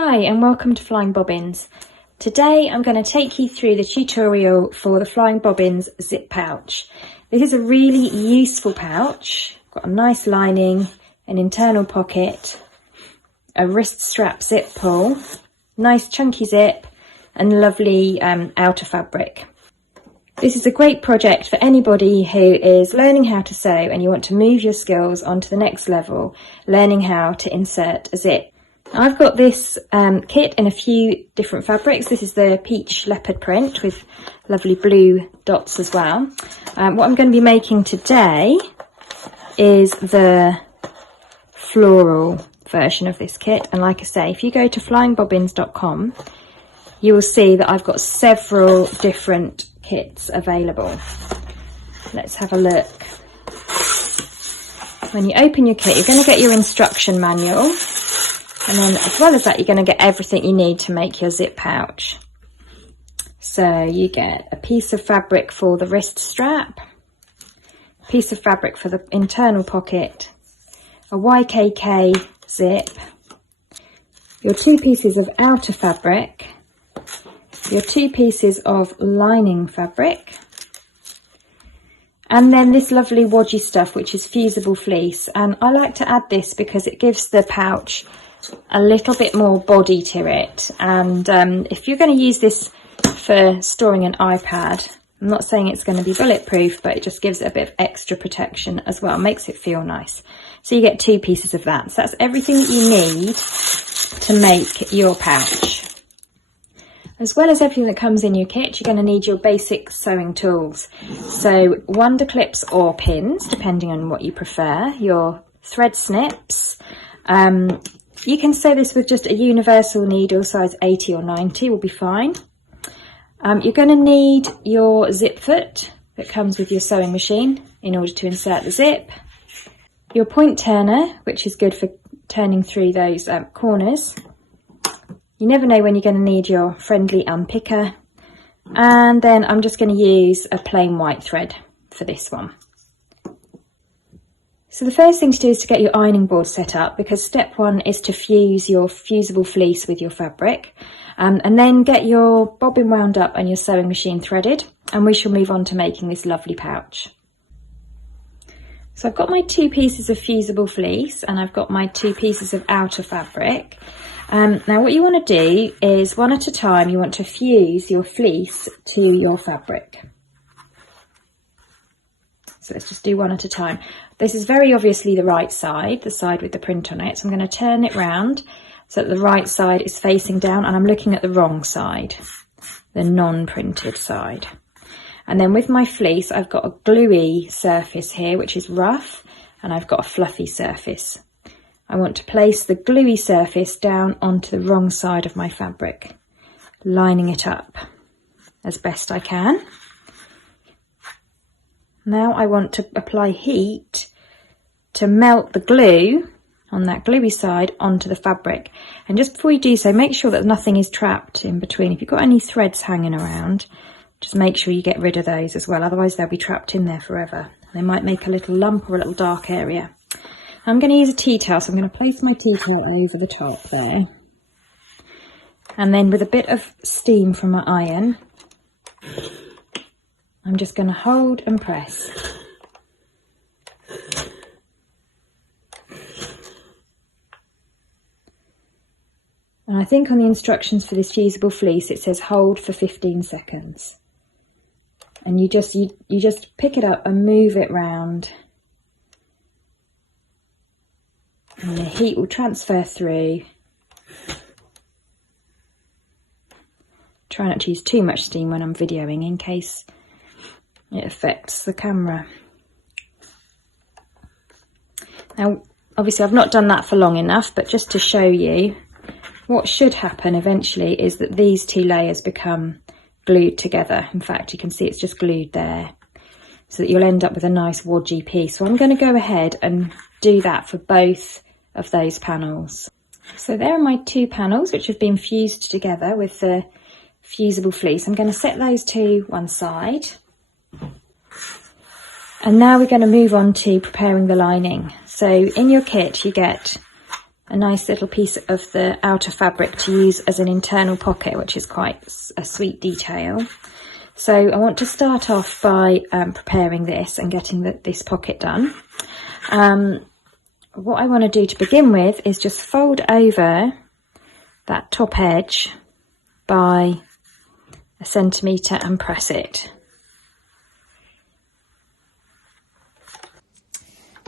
Hi and welcome to Flying Bobbins. Today I'm going to take you through the tutorial for the Flying Bobbins zip pouch. This is a really useful pouch. Got a nice lining, an internal pocket, a wrist strap zip pull, nice chunky zip and lovely outer fabric. This is a great project for anybody who is learning how to sew and you want to move your skills onto the next level, learning how to insert a zip. I've got this kit in a few different fabrics. This is the peach leopard print with lovely blue dots as well. What I'm going to be making today is the floral version of this kit. And like I say, if you go to flyingbobbins.com, you will see that I've got several different kits available. Let's have a look. When you open your kit, you're going to get your instruction manual. And then as well as that, you're going to get everything you need to make your zip pouch. So you get a piece of fabric for the wrist strap, a piece of fabric for the internal pocket, a YKK zip, your two pieces of outer fabric, your two pieces of lining fabric, and then this lovely wodgy stuff, which is fusible fleece. And I like to add this because it gives the pouch a little bit more body to it. And if you're going to use this for storing an iPad, I'm not saying it's going to be bulletproof, but it just gives it a bit of extra protection as well, makes it feel nice. So you get two pieces of that. So that's everything that you need to make your pouch. As well as everything that comes in your kit, you're going to need your basic sewing tools. So wonder clips or pins, depending on what you prefer, your thread snips. You can sew this with just a universal needle, size 80 or 90 will be fine. You're going to need your zip foot that comes with your sewing machine in order to insert the zip. Your point turner, which is good for turning through those corners. You never know when you're going to need your friendly unpicker. And then I'm just going to use a plain white thread for this one. So the first thing to do is to get your ironing board set up, because step one is to fuse your fusible fleece with your fabric, and then get your bobbin wound up and your sewing machine threaded, and we shall move on to making this lovely pouch. So I've got my two pieces of fusible fleece and I've got my two pieces of outer fabric. Now what you want to do is one at a time, you want to fuse your fleece to your fabric. So let's just do one at a time. This is very obviously the right side, the side with the print on it. So I'm going to turn it round so that the right side is facing down and I'm looking at the wrong side, the non-printed side. And then with my fleece, I've got a gluey surface here, which is rough, and I've got a fluffy surface. I want to place the gluey surface down onto the wrong side of my fabric, lining it up as best I can. Now I want to apply heat to melt the glue on that gluey side onto the fabric. And just before you do so, make sure that nothing is trapped in between. If you've got any threads hanging around, just make sure you get rid of those as well. Otherwise they'll be trapped in there forever. They might make a little lump or a little dark area. I'm going to use a tea towel, so I'm going to place my tea towel over the top there. And then with a bit of steam from my iron, I'm just going to hold and press. And I think on the instructions for this fusible fleece, it says hold for 15 seconds. And you just pick it up and move it round. And the heat will transfer through. Try not to use too much steam when I'm videoing in case it affects the camera. Now, obviously I've not done that for long enough, but just to show you, what should happen eventually is that these two layers become glued together. In fact, you can see it's just glued there, so that you'll end up with a nice wodgy piece. So I'm going to go ahead and do that for both of those panels. So there are my two panels which have been fused together with the fusible fleece. I'm going to set those to one side. And now we're going to move on to preparing the lining. So in your kit you get a nice little piece of the outer fabric to use as an internal pocket, which is quite a sweet detail. So I want to start off by preparing this and getting this pocket done. What I want to do to begin with is just fold over that top edge by 1 centimetre and press it.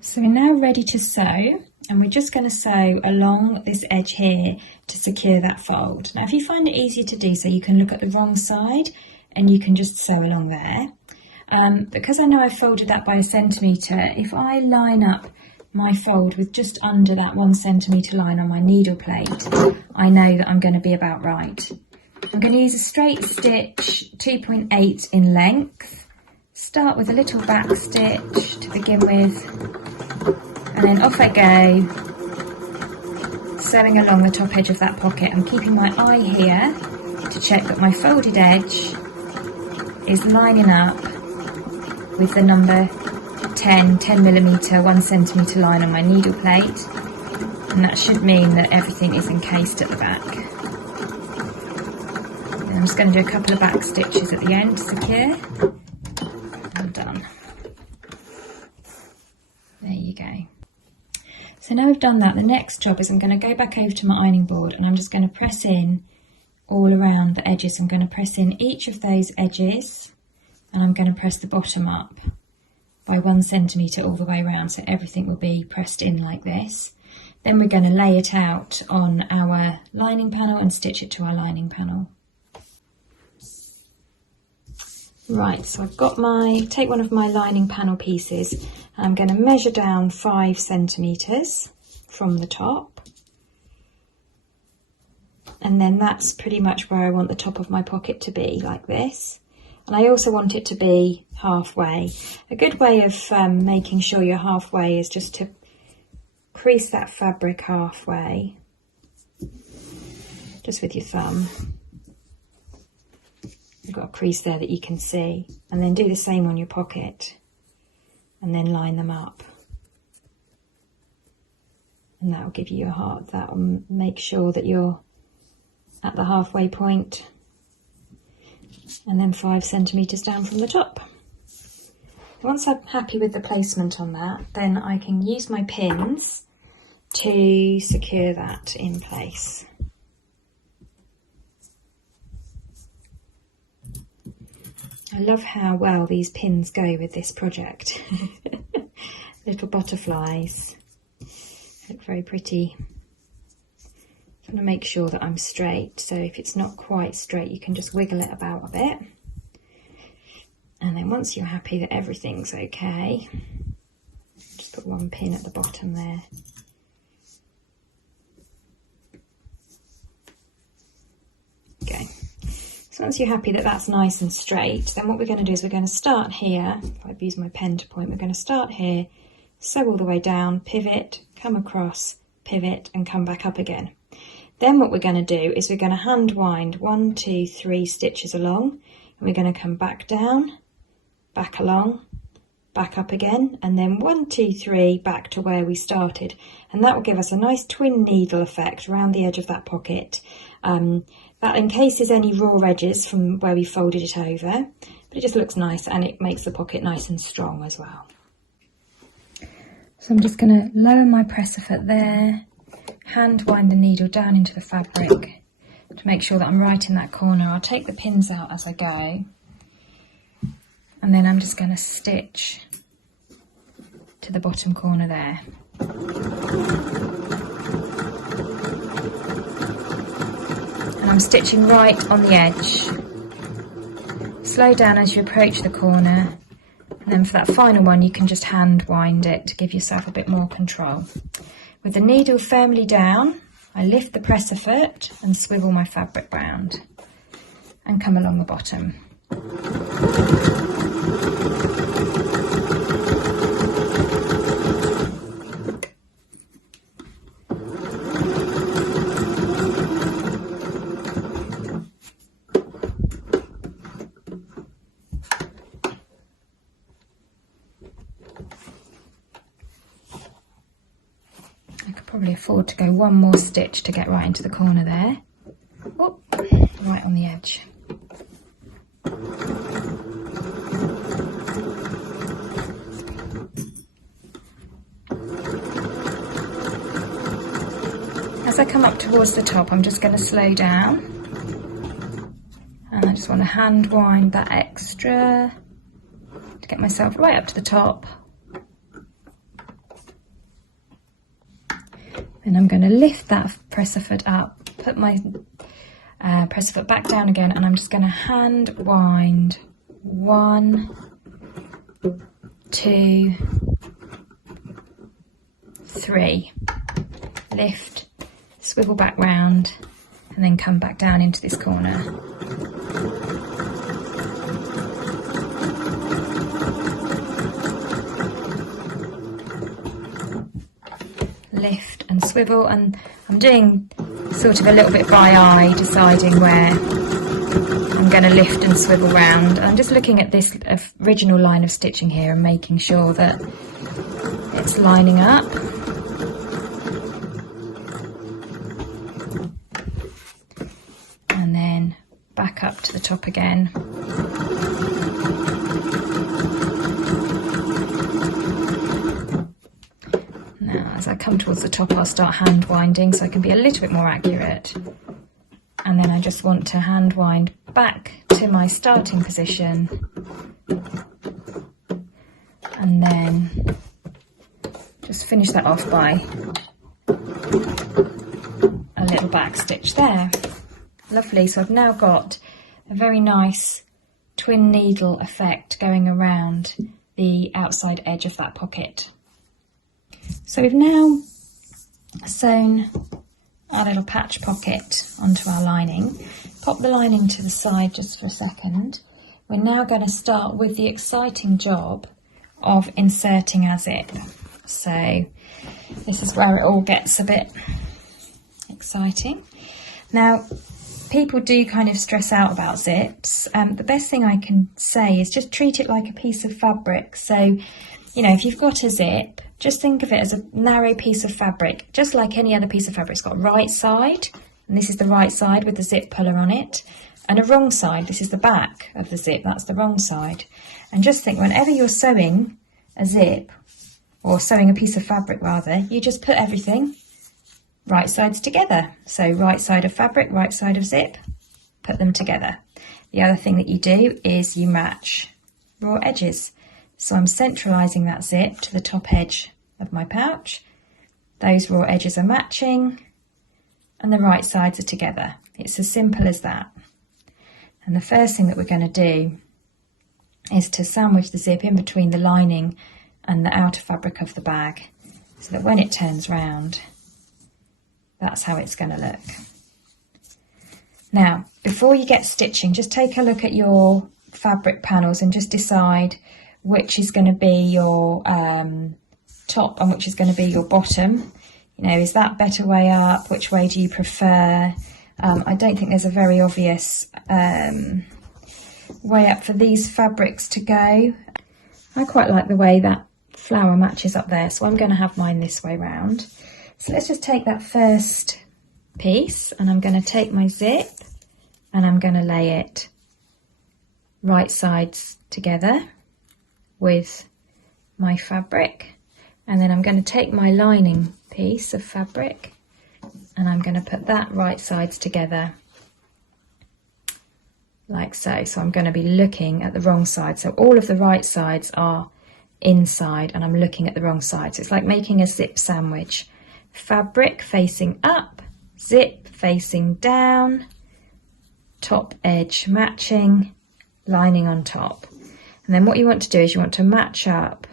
So we're now ready to sew, and we're just going to sew along this edge here to secure that fold. Now if you find it easier to do so, you can look at the wrong side and you can just sew along there. Because I know I've folded that by 1 centimetre, if I line up my fold with just under that 1 centimetre line on my needle plate, I know that I'm going to be about right. I'm going to use a straight stitch 2.8 in length, start with a little back stitch to begin with, and then off I go, sewing along the top edge of that pocket. I'm keeping my eye here to check that my folded edge is lining up with the number 10mm 1 centimetre line on my needle plate, and that should mean that everything is encased at the back. And I'm just going to do a couple of back stitches at the end to secure. I'm done. There you go. So now we've done that, the next job is I'm going to go back over to my ironing board and I'm just going to press in all around the edges. I'm going to press in each of those edges and I'm going to press the bottom up by 1 centimetre all the way around, so everything will be pressed in like this. Then we're going to lay it out on our lining panel and stitch it to our lining panel. Right, so I've got take one of my lining panel pieces and I'm going to measure down 5 centimetres from the top. And then that's pretty much where I want the top of my pocket to be, like this. And I also want it to be halfway. A good way of making sure you're halfway is just to crease that fabric halfway, just with your thumb. You've got a crease there that you can see, and then do the same on your pocket and then line them up, and that will give you a heart. That will make sure that you're at the halfway point, and then 5 centimetres down from the top. Once I'm happy with the placement on that, then I can use my pins to secure that in place. I love how well these pins go with this project. Little butterflies, look very pretty. I'm going to make sure that I'm straight, so if it's not quite straight you can just wiggle it about a bit. And then once you're happy that everything's okay, just put one pin at the bottom there. Okay. So once you're happy that that's nice and straight, then what we're going to do is we're going to start here. If I use my pen to point, we're going to start here, sew all the way down, pivot, come across, pivot, and come back up again. Then what we're going to do is we're going to hand wind 1, 2, 3 stitches along, and we're going to come back down, back along, back up again, and then 1, 2, 3 back to where we started, and that will give us a nice twin needle effect around the edge of that pocket. That encases any raw edges from where we folded it over, but it just looks nice and it makes the pocket nice and strong as well. So I'm just going to lower my presser foot there, hand wind the needle down into the fabric to make sure that I'm right in that corner. I'll take the pins out as I go, and then I'm just going to stitch to the bottom corner there. And I'm stitching right on the edge. Slow down as you approach the corner, and then for that final one you can just hand wind it to give yourself a bit more control. With the needle firmly down, I lift the presser foot and swivel my fabric round and come along the bottom. probably afford to go one more stitch to get right into the corner there. Oh, right on the edge. As I come up towards the top, I'm just going to slow down, and I just want to hand wind that extra to get myself right up to the top. Then I'm going to lift that presser foot up, put my presser foot back down again, and I'm just going to hand wind 1, 2, 3, lift, swivel back round, and then come back down into this corner. Lift and swivel, and I'm doing sort of a little bit by eye, deciding where I'm going to lift and swivel round. I'm just looking at this original line of stitching here and making sure that it's lining up. And then back up to the top again. Now as I come towards the top, I'll start hand winding so I can be a little bit more accurate. And then I just want to hand wind back to my starting position, and then just finish that off by a little back stitch there. Lovely, so I've now got a very nice twin needle effect going around the outside edge of that pocket. So we've now sewn our little patch pocket onto our lining. Pop the lining to the side just for a second. We're now going to start with the exciting job of inserting our zip. So this is where it all gets a bit exciting. Now, people do kind of stress out about zips. The best thing I can say is just treat it like a piece of fabric. So, you know, if you've got a zip, just think of it as a narrow piece of fabric, just like any other piece of fabric. It's got a right side, and this is the right side with the zip puller on it, and a wrong side. This is the back of the zip, that's the wrong side. And just think, whenever you're sewing a zip, or sewing a piece of fabric rather, you just put everything right sides together. So right side of fabric, right side of zip, put them together. The other thing that you do is you match raw edges. So I'm centralising that zip to the top edge of my pouch. Those raw edges are matching and the right sides are together. It's as simple as that. And the first thing that we're going to do is to sandwich the zip in between the lining and the outer fabric of the bag, so that when it turns round, that's how it's going to look. Now, before you get stitching, just take a look at your fabric panels and just decide which is going to be your top and which is going to be your bottom. You know, is that better way up? Which way do you prefer? I don't think there's a very obvious way up for these fabrics to go. I quite like the way that flower matches up there, so I'm going to have mine this way round. So let's just take that first piece, and I'm going to take my zip and I'm going to lay it right sides together with my fabric, and then I'm going to take my lining piece of fabric and I'm going to put that right sides together like so. So I'm going to be looking at the wrong side, so all of the right sides are inside and I'm looking at the wrong side. So it's like making a zip sandwich. Fabric facing up, zip facing down, top edge matching, lining on top. And then what you want to do is you want to match up,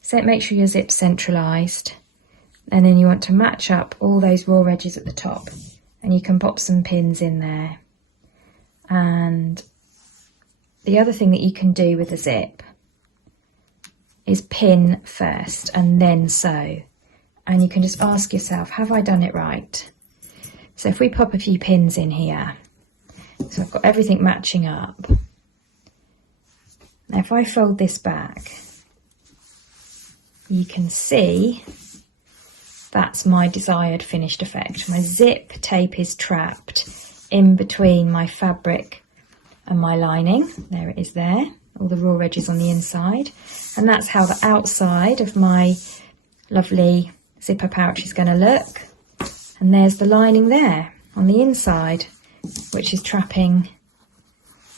so make sure your zip's centralised, and then you want to match up all those raw edges at the top, and you can pop some pins in there. And the other thing that you can do with the zip is pin first and then sew, and you can just ask yourself, have I done it right? So if we pop a few pins in here, so I've got everything matching up. Now if I fold this back, you can see that's my desired finished effect. My zip tape is trapped in between my fabric and my lining. There it is there, all the raw edges on the inside. And that's how the outside of my lovely zipper pouch is going to look. And there's the lining there on the inside, which is trapping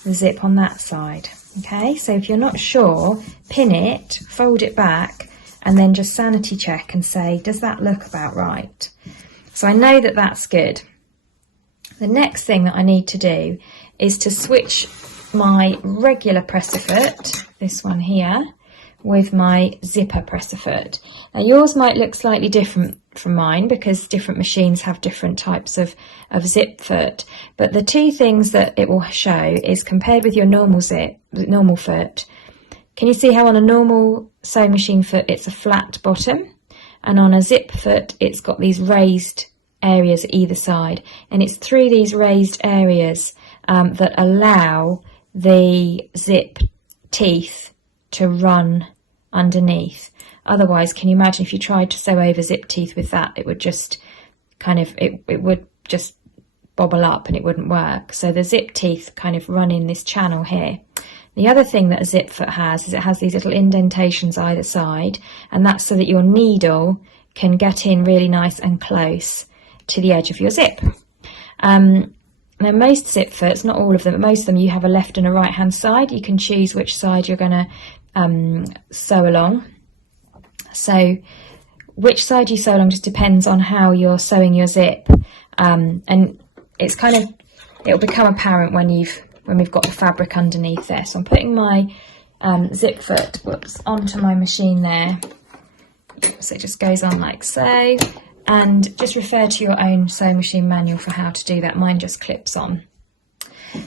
the zip on that side. Okay, so if you're not sure, pin it, fold it back, and then just sanity check and say, does that look about right? So I know that that's good. The next thing that I need to do is to switch my regular presser foot, this one here, with my zipper presser foot. Now yours might look slightly different from mine because different machines have different types of zip foot, but the two things that it will show is compared with your normal foot. Can you see how on a normal sewing machine foot it's a flat bottom, and on a zip foot it's got these raised areas either side, and it's through these raised areas that allow the zip teeth to run underneath. Otherwise, can you imagine if you tried to sew over zip teeth with that, it would just kind of, it would just bobble up and it wouldn't work. So the zip teeth kind of run in this channel here. The other thing that a zip foot has is it has these little indentations either side, and that's so that your needle can get in really nice and close to the edge of your zip. Now most zip foots, not all of them, but most of them, you have a left and a right hand side. You can choose which side you're going to sew along. So which side you sew along just depends on how you're sewing your zip, and it's kind of, it'll become apparent when we've got the fabric underneath there. So I'm putting my zip foot onto my machine there, so it just goes on like so, and just refer to your own sewing machine manual for how to do that. Mine just clips on.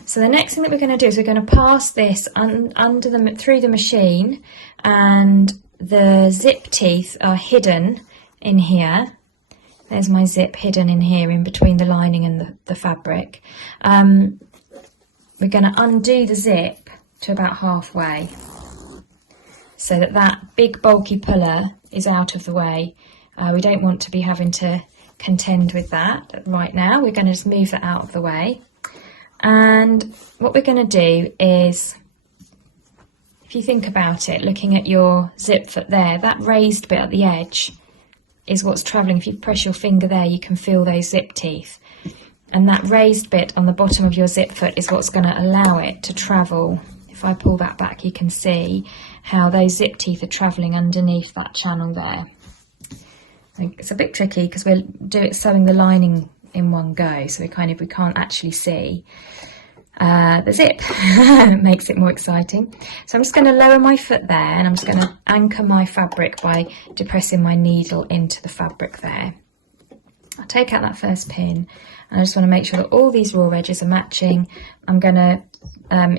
So the next thing that we're going to do is we're going to pass this through the machine, and the zip teeth are hidden in here. There's my zip hidden in here in between the lining and the fabric. We're going to undo the zip to about halfway so that that big bulky puller is out of the way. We don't want to be having to contend with that right now. We're going to just move that out of the way. And what we're going to do is, if you think about it, looking at your zip foot there, that raised bit at the edge is what's travelling. If you press your finger there, you can feel those zip teeth. And that raised bit on the bottom of your zip foot is what's going to allow it to travel. If I pull that back, you can see how those zip teeth are travelling underneath that channel there. It's a bit tricky because we're sewing the lining in one go, so we can't actually see the zip. It makes it more exciting. So I'm just going to lower my foot there, and I'm just going to anchor my fabric by depressing my needle into the fabric there. I'll take out that first pin, and I just want to make sure that all these raw edges are matching. I'm going to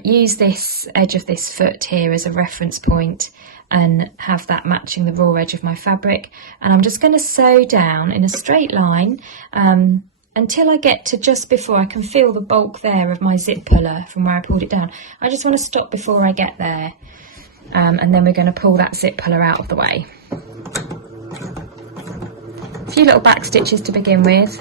use this edge of this foot here as a reference point and have that matching the raw edge of my fabric, and I'm just going to sew down in a straight line until I get to just before I can feel the bulk there of my zip puller from where I pulled it down. I just want to stop before I get there, and then we're going to pull that zip puller out of the way. A few little back stitches to begin with.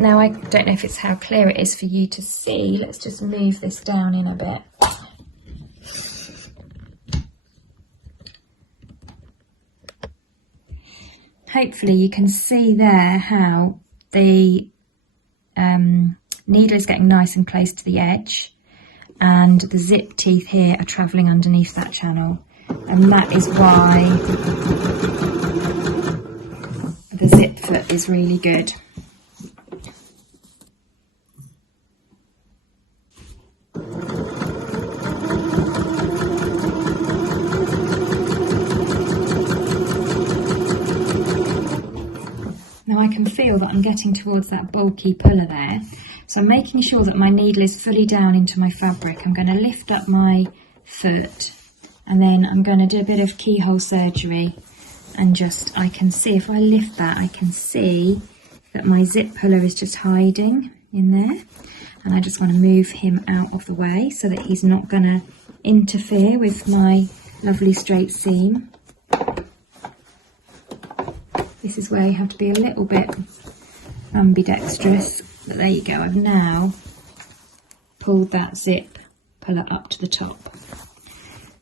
Now I don't know if it's how clear it is for you to see. Let's just move this down in a bit. Hopefully you can see there how the needle is getting nice and close to the edge, and the zip teeth here are travelling underneath that channel, and that is why the zip foot is really good. Now I can feel that I'm getting towards that bulky puller there, so I'm making sure that my needle is fully down into my fabric. I'm going to lift up my foot, and then I'm going to do a bit of keyhole surgery, and just, I can see, if I lift that, I can see that my zip puller is just hiding in there, and I just want to move him out of the way so that he's not going to interfere with my lovely straight seam. This is where you have to be a little bit ambidextrous, but there you go. I've now pulled that zip puller up to the top.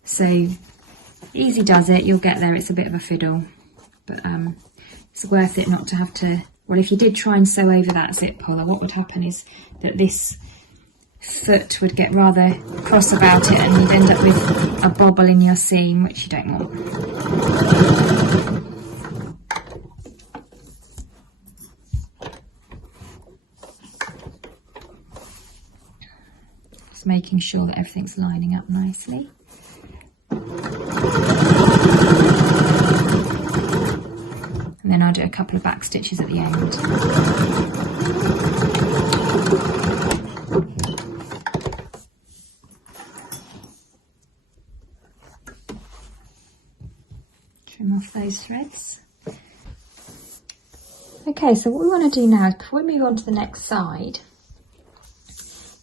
So easy does it, you'll get there. It's a bit of a fiddle, but it's worth it not to have to, well, if you did try and sew over that zip puller, what would happen is that this foot would get rather cross about it and you'd end up with a bobble in your seam, which you don't want. Just making sure that everything's lining up nicely. And then I'll do a couple of back stitches at the end. Trim off those threads. Okay, so what we want to do now is before we move on to the next side,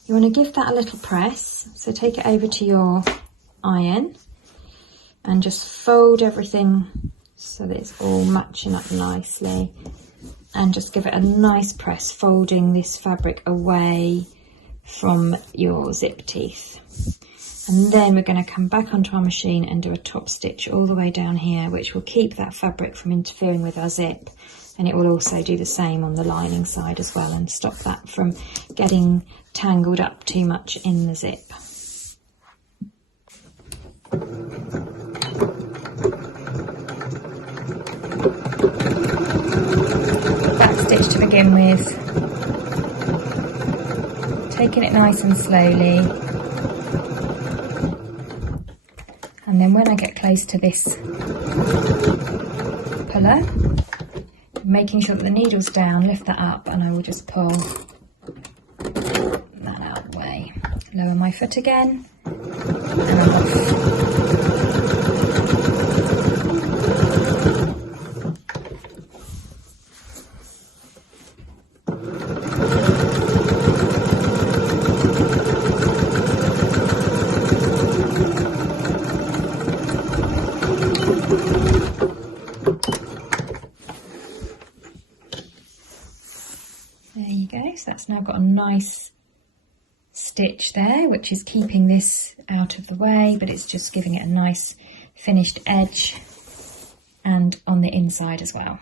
you want to give that a little press. So take it over to your iron and just fold everything so that it's all matching up nicely, and just give it a nice press, folding this fabric away from your zip teeth. And then we're going to come back onto our machine and do a top stitch all the way down here, which will keep that fabric from interfering with our zip, and it will also do the same on the lining side as well and stop that from getting tangled up too much in the zip. Back stitch to begin with, taking it nice and slowly, and then when I get close to this puller, making sure that the needle's down, lift that up, and I will just pull that out of the way. Lower my foot again, and I'm off. There you go, so that's now got a nice stitch there, which is keeping this out of the way, but it's just giving it a nice finished edge and on the inside as well.